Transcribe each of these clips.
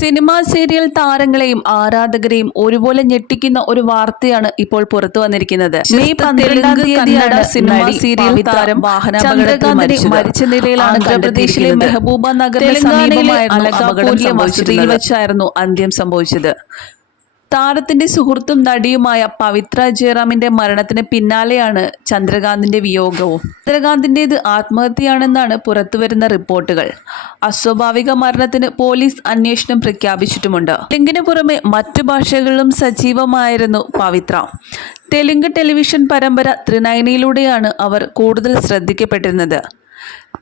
Cinema serial താരങ്ങളെയും ആരാധകരെയും ഒരുപോലെ ഞെട്ടിക്കുന്ന ഒരു വാർത്തയാണ് ഇപ്പോൾ പുറത്തു വന്നിരിക്കുന്നത്. മെയ് പന്ത്രണ്ടാം തീയതിയാണ് സിനിമാ സീരിയൽ താരം വാഹനാപകടത്തിൽ മരിച്ച നിലയിലാണ് ആന്ധ്രാപ്രദേശിലെ മെഹബൂബ നഗറിലെ സമീപമായിരുന്നു അപകടം സംഭവിച്ചതിൽ വെച്ചായിരുന്നു അന്ത്യം സംഭവിച്ചത്. താരത്തിന്റെ സുഹൃത്തും നടിയുമായ പവിത്ര ജയറാമിന്റെ മരണത്തിന് പിന്നാലെയാണ് ചന്ദ്രകാന്തിന്റെ വിയോഗവും. ചന്ദ്രകാന്തിന്റേത് ആത്മഹത്യയാണെന്നാണ് പുറത്തുവരുന്ന റിപ്പോർട്ടുകൾ. അസ്വാഭാവിക മരണത്തിന് പോലീസ് അന്വേഷണം പ്രഖ്യാപിച്ചിട്ടുമുണ്ട്. തെലുങ്കിന് പുറമെ മറ്റു ഭാഷകളിലും സജീവമായിരുന്നു പവിത്ര. തെലുങ്ക് ടെലിവിഷൻ പരമ്പര ത്രിനയനിയിലൂടെയാണ് അവർ കൂടുതൽ ശ്രദ്ധിക്കപ്പെട്ടിരുന്നത്.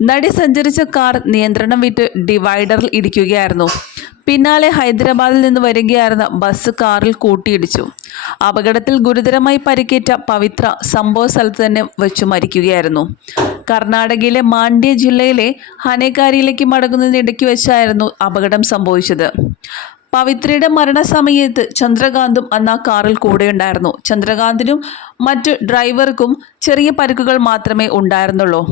നടി സഞ്ചരിച്ച കാർ നിയന്ത്രണം വിട്ട് ഡിവൈഡറിൽ ഇടിക്കുകയായിരുന്നു. പിന്നാലെ ഹൈദരാബാദിൽ നിന്ന് വരികയായിരുന്ന ബസ് കാറിൽ കൂട്ടിയിടിച്ചു. അപകടത്തിൽ ഗുരുതരമായി പരിക്കേറ്റ പവിത്ര സംഭവ സ്ഥലത്ത് തന്നെ വെച്ചു മരിക്കുകയായിരുന്നു. കർണാടകയിലെ മാണ്ഡ്യ ജില്ലയിലെ ഹനേകാരിയിലേക്ക് മടങ്ങുന്നതിനിടയ്ക്ക് വെച്ചായിരുന്നു അപകടം സംഭവിച്ചത്. പവിത്രയുടെ മരണസമയത്ത് ചന്ദ്രകാന്തും അന്ന് ആ കാറിൽ കൂടെയുണ്ടായിരുന്നു ചന്ദ്രകാന്തിനും മറ്റ് ഡ്രൈവർക്കും ചെറിയ പരുക്കുകൾ മാത്രമേ ഉണ്ടായിരുന്നുള്ളൂ.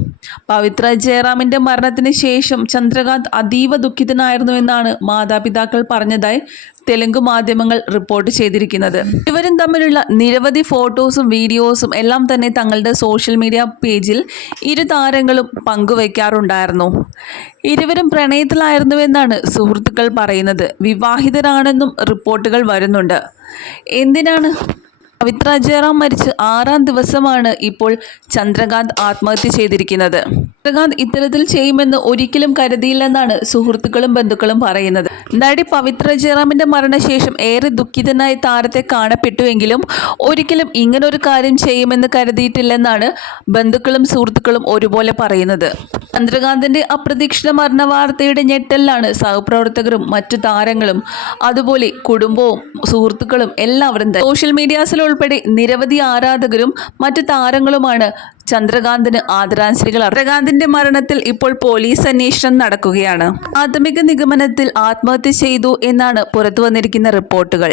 പവിത്ര ജയറാമിന്റെ മരണത്തിന് ശേഷം ചന്ദ്രകാന്ത് അതീവ ദുഃഖിതനായിരുന്നു എന്നാണ് മാതാപിതാക്കൾ പറഞ്ഞതായി തെലുങ്ക് മാധ്യമങ്ങൾ റിപ്പോർട്ട് ചെയ്തിരിക്കുന്നത്. ഇവരും തമ്മിലുള്ള നിരവധി ഫോട്ടോസും വീഡിയോസും എല്ലാം തന്നെ തങ്ങളുടെ സോഷ്യൽ മീഡിയ പേജിൽ ഇരു താരങ്ങളും പങ്കുവയ്ക്കാറുണ്ടായിരുന്നു ഇരുവരും പ്രണയത്തിലായിരുന്നുവെന്നാണ് സുഹൃത്തുക്കൾ പറയുന്നത്. വിവാഹിതരാണെന്നും റിപ്പോർട്ടുകൾ വരുന്നുണ്ട്. എന്തിനാണ്? പവിത്ര ജയറാം മരിച്ച് ആറാം ദിവസമാണ് ഇപ്പോൾ ചന്ദ്രകാന്ത് ആത്മഹത്യ ചെയ്തിരിക്കുന്നത്. ചന്ദ്രകാന്ത് ഇത്തരത്തിൽ ചെയ്യുമെന്ന് ഒരിക്കലും കരുതിയില്ലെന്നാണ് സുഹൃത്തുക്കളും ബന്ധുക്കളും പറയുന്നത്. നടി പവിത്ര ജയറാമിന്റെ മരണശേഷം ഏറെ ദുഃഖിതനായി താരത്തെ കാണപ്പെട്ടുവെങ്കിലും ഒരിക്കലും ഇങ്ങനൊരു കാര്യം ചെയ്യുമെന്ന് കരുതിയിട്ടില്ലെന്നാണ് ബന്ധുക്കളും സുഹൃത്തുക്കളും ഒരുപോലെ പറയുന്നത്. ചന്ദ്രകാന്തിന്റെ അപ്രതീക്ഷിത മരണ വാർത്തയുടെ ഞെട്ടലിലാണ് സഹപ്രവർത്തകരും മറ്റു താരങ്ങളും അതുപോലെ കുടുംബവും സുഹൃത്തുക്കളും എല്ലാവരും സോഷ്യൽ മീഡിയാസിൽ ഉൾപ്പെടെ നിരവധി ആരാധകരും മറ്റു താരങ്ങളുമാണ് ചന്ദ്രകാന്തിന് ആദരാഞ്ജലികൾ ചന്ദ്രകാന്തിന്റെ മരണത്തിൽ ഇപ്പോൾ പോലീസ് അന്വേഷണം നടക്കുകയാണ്. പ്രാഥമിക നിഗമനത്തിൽ ആത്മഹത്യ ചെയ്തു എന്നാണ് പുറത്തു വന്നിരിക്കുന്ന റിപ്പോർട്ടുകൾ.